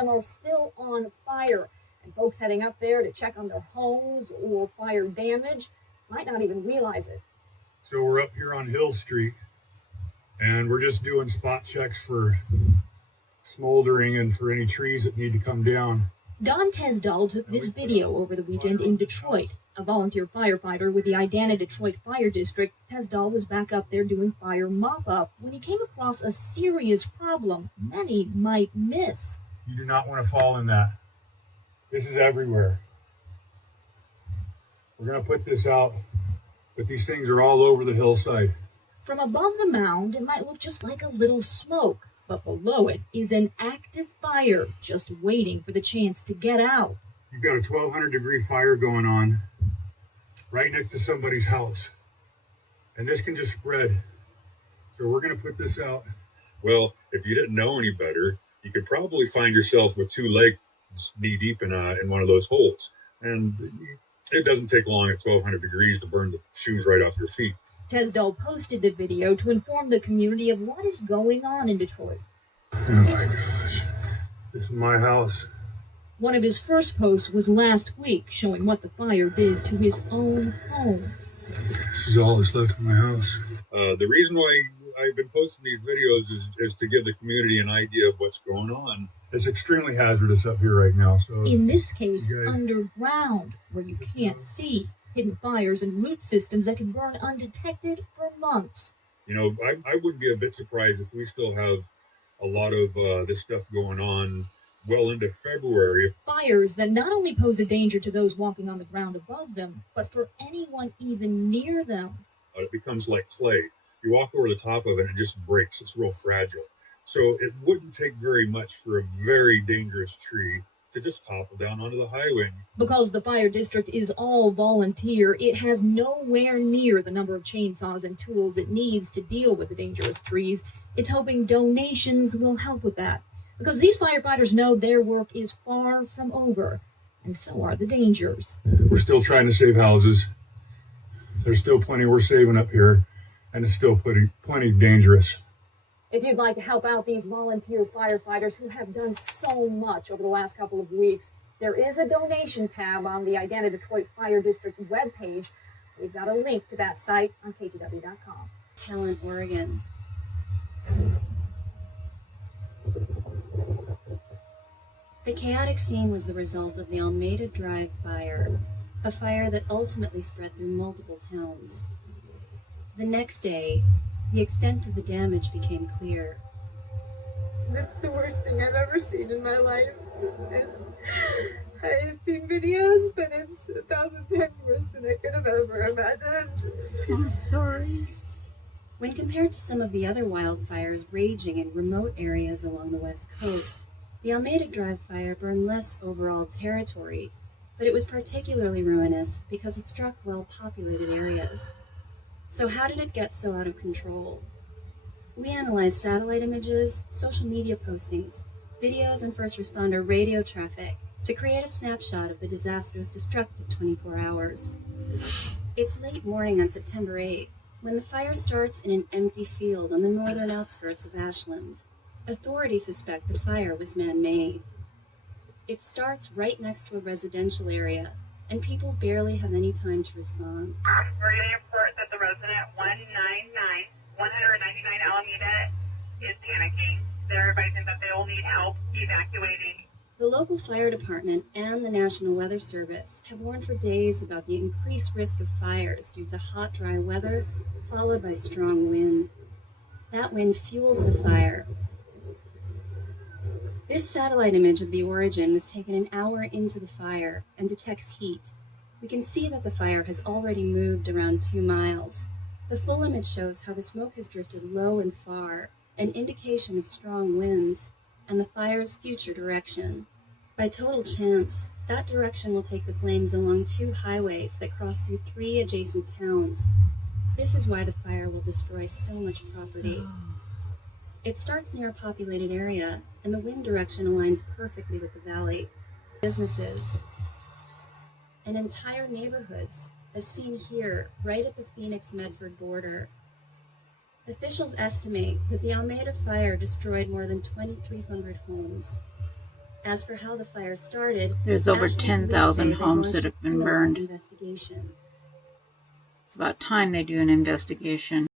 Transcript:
them are still on fire. And folks heading up there to check on their homes or fire damage might not even realize it. So we're up here on Hill Street, and we're just doing spot checks for smoldering and for any trees that need to come down. Don Tesdahl took this video over the weekend in Detroit. A volunteer firefighter with the Idana Detroit Fire District, Tesdahl was back up there doing fire mop-up when he came across a serious problem many might miss. You do not want to fall in that. This is everywhere. We're going to put this out, but these things are all over the hillside. From above the mound, it might look just like a little smoke, but below it is an active fire just waiting for the chance to get out. You've got a 1,200-degree fire going on right next to somebody's house, and this can just spread. So we're going to put this out. Well, if you didn't know any better, you could probably find yourself with two legs knee-deep in one of those holes. And it doesn't take long at 1,200 degrees to burn the shoes right off your feet. Tesdahl posted the video to inform the community of what is going on in Detroit. Oh my gosh, this is my house. One of his first posts was last week, showing what the fire did to his own home. This is all that's left of my house. The reason why I've been posting these videos is to give the community an idea of what's going on. It's extremely hazardous up here right now. So in this case, underground, where you can't see. Hidden fires and root systems that can burn undetected for months. You know, I would be a bit surprised if we still have a lot of this stuff going on well into February. Fires that not only pose a danger to those walking on the ground above them, but for anyone even near them. It becomes like clay. You walk over the top of it and it just breaks. It's real fragile. So it wouldn't take very much for a very dangerous tree to just topple down onto the highway. Because the fire district is all volunteer, it has nowhere near the number of chainsaws and tools it needs to deal with the dangerous trees. It's hoping donations will help with that. Because these firefighters know their work is far from over, and so are the dangers. We're still trying to save houses. There's still plenty we're saving up here, and it's still plenty dangerous. If you'd like to help out these volunteer firefighters who have done so much over the last couple of weeks, there is a donation tab on the Idana Detroit Fire District webpage. We've got a link to that site on ktw.com. Talent, Oregon. The chaotic scene was the result of the Almeida Drive fire, a fire that ultimately spread through multiple towns. The next day, the extent of the damage became clear. That's the worst thing I've ever seen in my life. I've seen videos, but it's 1,000 times worse than I could have ever imagined. I'm sorry. When compared to some of the other wildfires raging in remote areas along the West Coast, the Almeida Drive fire burned less overall territory, but it was particularly ruinous because it struck well-populated areas. So how did it get so out of control? We analyzed satellite images, social media postings, videos, and first responder radio traffic to create a snapshot of the disaster's destructive 24 hours. It's late morning on September 8th, when the fire starts in an empty field on the northern outskirts of Ashland. Authorities suspect the fire was man-made. It starts right next to a residential area, and people barely have any time to respond. We're getting a report that the resident 199 Alameda is panicking. They're advising that they will need help evacuating. The local fire department and the National Weather Service have warned for days about the increased risk of fires due to hot, dry weather, followed by strong wind. That wind fuels the fire. This satellite image of the origin was taken an hour into the fire and detects heat. We can see that the fire has already moved around 2 miles. The full image shows how the smoke has drifted low and far, an indication of strong winds, and the fire's future direction. By total chance, that direction will take the flames along 2 highways that cross through 3 adjacent towns. This is why the fire will destroy so much property. It starts near a populated area, and the wind direction aligns perfectly with the valley. Businesses and entire neighborhoods, as seen here, right at the Phoenix-Medford border. Officials estimate that the Almeida fire destroyed more than 2,300 homes. As for how the fire started, There's over Ashley and Luke 10,000 say they homes launched that have a been criminal burned. investigation. It's about time they do an investigation.